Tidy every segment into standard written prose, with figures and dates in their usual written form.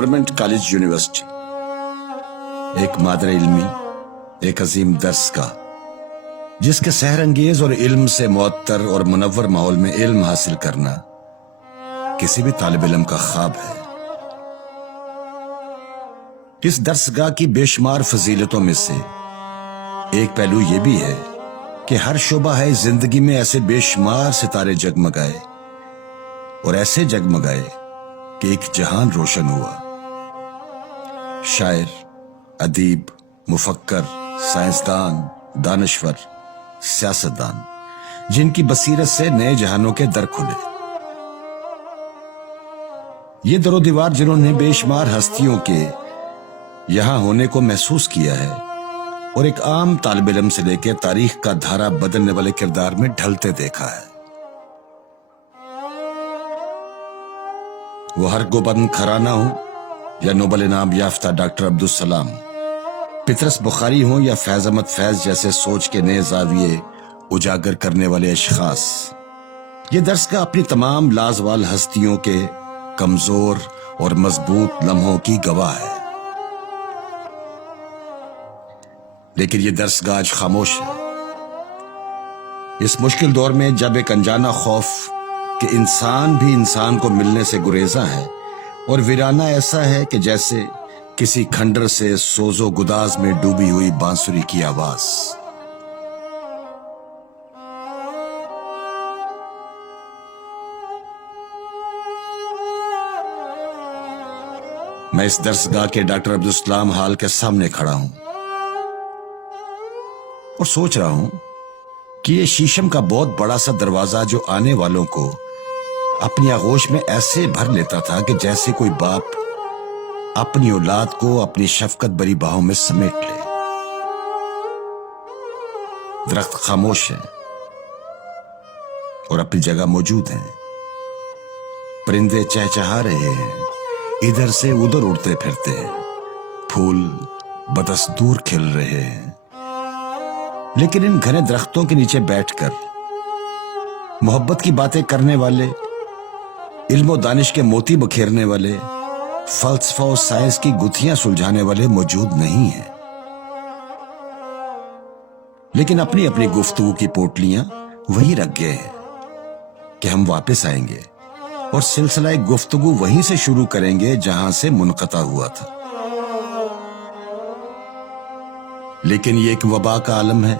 Government college university, एक मादर इल्मी, एक अजीम दर्सगाह जिसके सहर अंगेज और इल्म से मुअत्तर और मुनव्वर माहौल में इल्म हासिल करना किसी भी तालिब इल्म का ख्वाब है। इस दर्सगाह की बेशुमार फजीलतों में से एक पहलू यह भी है कि हर शोबा है जिंदगी में ऐसे बेशुमार सितारे जगमगाए और ऐसे जगमगाए कि एक जहान रोशन हुआ। शायर, अदीब, मुफक्कर, साइंसदान, दानश्वर, सियासतदान, जिनकी बसीरत से नए जहानों के दर खुले। ये दरो दीवार जिन्होंने बेशुमार हस्तियों के यहां होने को महसूस किया है और एक आम तालिब इल्म से लेकर तारीख का धारा बदलने वाले किरदार में ढलते देखा है। वो हर गोबंद खराना हो या नोबल इनाम याफ्ता डॉक्टर अब्दुल सलाम, पितरस बुखारी हो या फैज अहमद फैज जैसे सोच के नए जाविये उजागर करने वाले अशखास, ये दर्सगाह अपनी तमाम लाजवाल हस्तियों के कमजोर और मजबूत लम्हों की गवाह है। लेकिन ये दर्सगाह आज खामोश है। इस मुश्किल दौर में जब एक अनजाना खौफ कि इंसान भी इंसान को मिलने से गुरेजा है और वीराना ऐसा है कि जैसे किसी खंडर से सोजो गुदाज में डूबी हुई बांसुरी की आवाज। मैं इस दर्सगाह के डॉक्टर अब्दुल सलाम हाल के सामने खड़ा हूं और सोच रहा हूं कि ये शीशम का बहुत बड़ा सा दरवाजा जो आने वालों को अपनी आगोश में ऐसे भर लेता था कि जैसे कोई बाप अपनी औलाद को अपनी शफकत भरी बाहों में समेट ले। दरख्त खामोश है और अपनी जगह मौजूद हैं। परिंदे चहचहा रहे हैं, इधर से उधर उड़ते फिरते हैं। फूल बदस्तूर खिल रहे हैं। लेकिन इन घने दरख्तों के नीचे बैठकर मोहब्बत की बातें करने वाले, इल्म और दानिश के मोती बखेरने वाले, फलसफा और साइंस की गुत्थियां सुलझाने वाले मौजूद नहीं हैं। लेकिन अपनी अपनी गुफ्तगू की पोटलियां वहीं रख गए हैं कि हम वापस आएंगे और सिलसिला गुफ्तगू वहीं से शुरू करेंगे जहां से मुनक़ता हुआ था। लेकिन ये एक वबा का आलम है।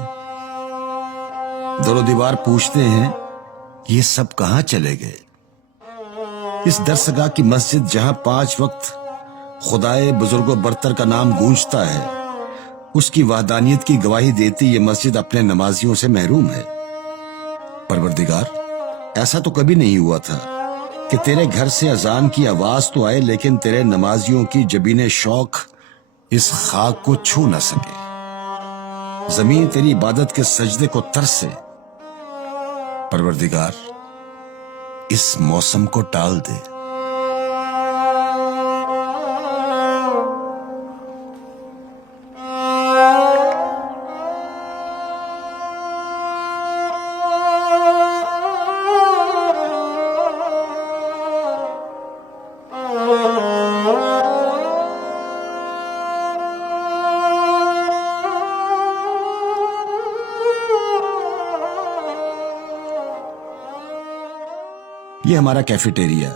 दरो दीवार पूछते हैं, ये सब कहां चले गए? इस दरसगाह की मस्जिद जहां 5 वक्त खुदाए बुजुर्गो बरतर का नाम गूंजता है, उसकी वहदानियत की गवाही देती ये मस्जिद अपने नमाजियों से महरूम है। परवरदिगार, ऐसा तो कभी नहीं हुआ था कि तेरे घर से अजान की आवाज तो आए लेकिन तेरे नमाजियों की जबीने शौक इस खाक को छू न सके। जमीन तेरी इबादत के सजदे को तरसे। परवरदिगार, इस मौसम को टाल दे। ये हमारा कैफेटेरिया,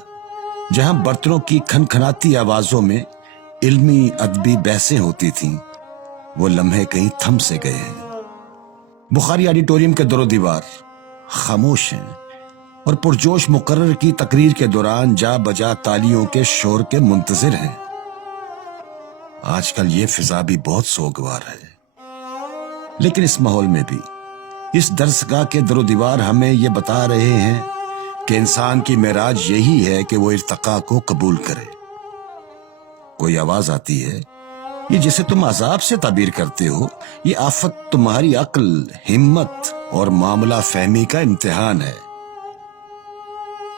जहां बर्तनों की खनखनाती आवाजों में इल्मी अदबी बहसें होती थीं, वो लम्हे कहीं थम से गए हैं। बुखारी ऑडिटोरियम के दरो दीवार खामोश हैं और पुरजोश मुकर्रर की तकरीर के दौरान जा बजा तालियों के शोर के मुंतजिर हैं। आजकल ये फिजा भी बहुत सोगवार है। लेकिन इस माहौल में भी इस दरसगाह के दरो दीवार हमें ये बता रहे हैं कि इंसान की मेराज यही है कि वो इर्तका को कबूल करे। कोई आवाज आती है, ये जिसे तुम अजाब से ताबीर करते हो, ये आफत तुम्हारी अक्ल, हिम्मत और मामला फहमी का इम्तिहान है।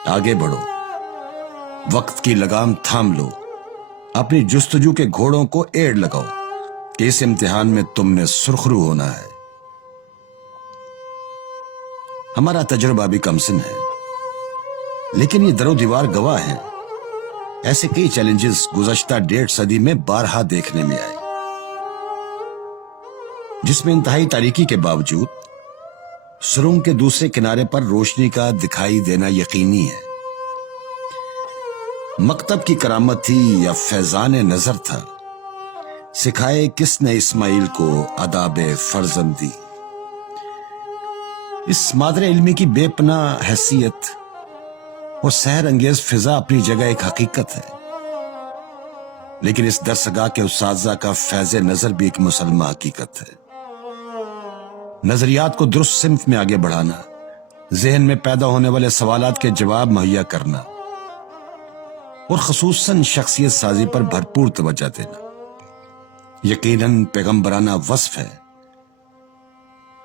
आगे बढ़ो, वक्त की लगाम थाम लो, अपनी जुस्तजू के घोड़ों को एड़ लगाओ कि इस इम्तिहान में तुमने सुरखरू होना है। हमारा तजुर्बा भी कमसिन है, लेकिन ये दरो दीवार गवाह है। ایسے کئی چیلنجز گزشتہ 1.5 صدی میں بارہا دیکھنے میں آئے، جس میں انتہائی تاریکی کے باوجود سرنگ کے دوسرے کنارے پر روشنی کا دکھائی دینا یقینی ہے۔ مکتب کی کرامت تھی یا فیضان نظر تھا، سکھائے کس نے اسماعیل کو آداب فرزندی۔ اس مادر علمی کی بے پناہ حیثیت اور سحر انگیز فضا اپنی جگہ ایک حقیقت ہے، لیکن اس درسگاہ کے اساتذہ کا فیض نظر بھی ایک مسلمہ حقیقت ہے۔ نظریات کو درست سمت میں آگے بڑھانا، ذہن میں پیدا ہونے والے سوالات کے جواب مہیا کرنا اور خصوصاً شخصیت سازی پر بھرپور توجہ دینا یقیناً پیغمبرانہ وصف ہے،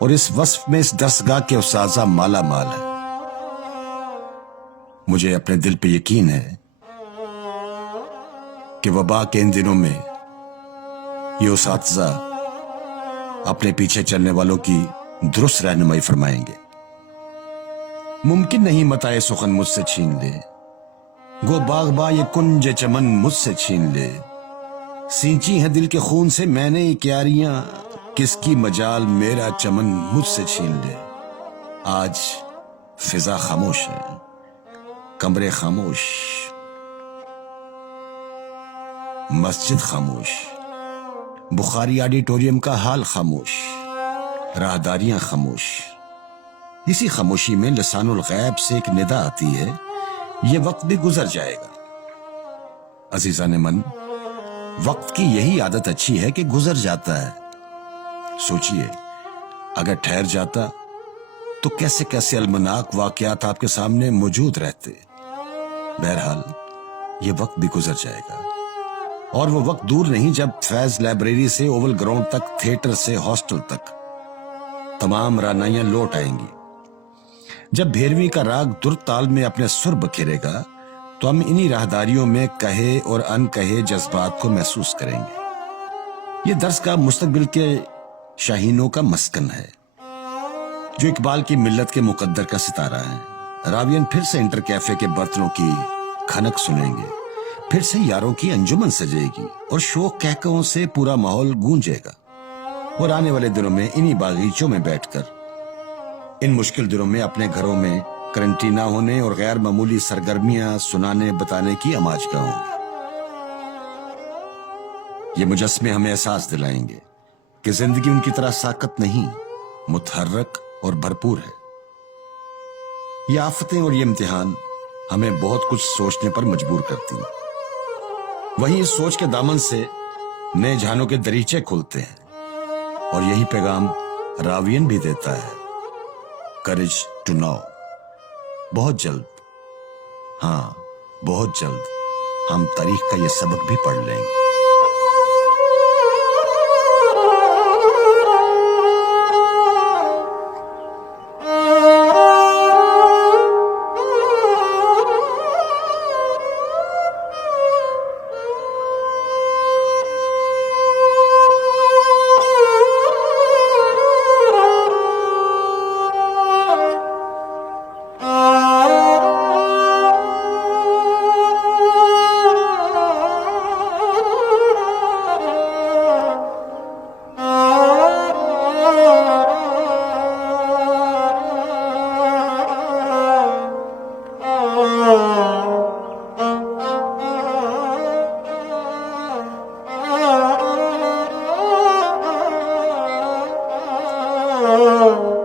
اور اس وصف میں اس درسگاہ کے اساتذہ مالا مال ہے۔ مجھے اپنے دل پہ یقین ہے کہ وبا کے ان دنوں میں یہ اساتذہ اپنے پیچھے چلنے والوں کی درست رہنمائی فرمائیں گے۔ ممکن نہیں متائے سخن مجھ سے چھین لے، گو باغباں یہ کنج چمن مجھ سے چھین لے، سینچی ہیں دل کے خون سے میں نے یہ کیاریاں، کس کی مجال میرا چمن مجھ سے چھین لے۔ آج فضا خاموش ہے، کمرے خاموش، مسجد خاموش، بخاری آڈیٹوریم کا حال خاموش، راہداریاں خاموش۔ اسی خاموشی میں لسان الغیب سے ایک ندا آتی ہے، یہ وقت بھی گزر جائے گا۔ عزیزان من، وقت کی یہی عادت اچھی ہے کہ گزر جاتا ہے۔ سوچئے اگر ٹھہر جاتا تو کیسے کیسے المناک واقعات آپ کے سامنے موجود رہتے۔ بہرحال یہ وقت بھی گزر جائے گا، اور وہ وقت دور نہیں جب فیض لائبریری سے اوول گراؤنڈ تک، تھیٹر سے ہاسٹل تک تمام رانائیاں لوٹ آئیں گی۔ جب بھیرویں کا راگ در تال میں اپنے سر بکھیرے گا تو ہم انہی راہداریوں میں کہے اور ان کہے جذبات کو محسوس کریں گے۔ یہ درس کا مستقبل کے شاہینوں کا مسکن ہے، جو اقبال کی ملت کے مقدر کا ستارہ ہے۔ راوین پھر سے انٹر کیفے کے برتنوں کی کھنک سنیں گے، پھر سے یاروں کی انجمن سجے گی اور شوق کہکہوں سے پورا ماحول گونجے گا، اور آنے والے دنوں میں انہی باغیچوں میں بیٹھ کر ان مشکل دنوں میں اپنے گھروں میں کرنٹینہ ہونے اور غیر معمولی سرگرمیاں سنانے بتانے کی آماجگاہ ہوں گی۔ یہ مجسمے ہمیں احساس دلائیں گے کہ زندگی ان کی طرح ساکت نہیں، متحرک اور بھرپور ہے۔ یہ آفتیں اور یہ امتحان ہمیں بہت کچھ سوچنے پر مجبور کرتی ہیں، وہیں اس سوچ کے دامن سے نئے جہانوں کے دریچے کھلتے ہیں، اور یہی پیغام راوین بھی دیتا ہے، کریج ٹو نو۔ بہت جلد، ہاں بہت جلد ہم تاریخ کا یہ سبق بھی پڑھ لیں گے۔ Oh